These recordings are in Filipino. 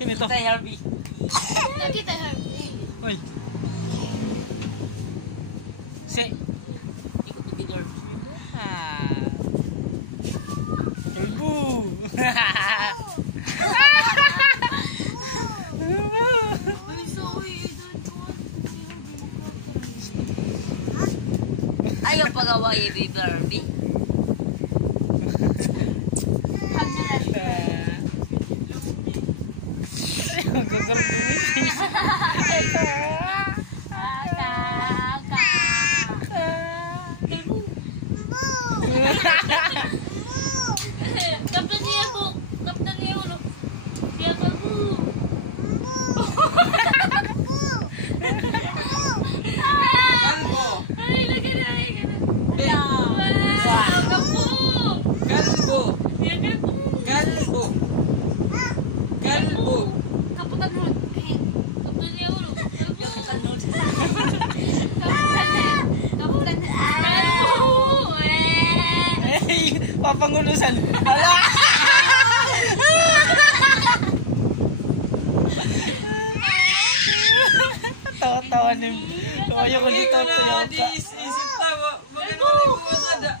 Sino ito? Kita Harvey. Kita Harvey. Uy. Si. Ikot na dinor. Tulbu. Ay, sorry. Ayaw pagawa yung baby Harvey. Kapten niya po. Kapten niya ulo. Siya ka po. Kalbo. Ay, lagi na. Kalbo. Kapo. Kalbo. Siya ka po. Kalbo. Kalbo. Kaputan mo. Kapten niya ulo. Kaputan mo. Hey, papangulusan. Hala! Tawa-tawa ni. Ayaw ko dito tuyaw ka. Isip tawa. Bakit mo rin mo masada?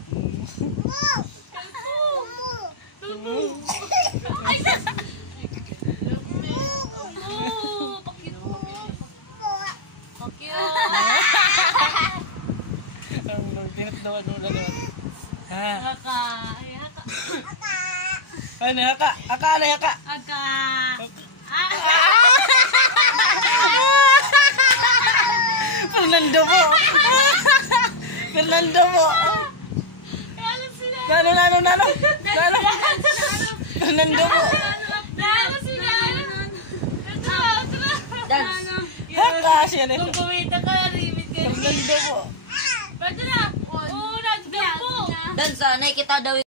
Ano haka? Ano haka? Fernando mo. Fernando mo. Nano. Fernando mo. Dance. Haka siya na. Kung kumita ka, limit ka. Fernando mo. Pwede na. Oo, nandun po. Dance, nakikita daw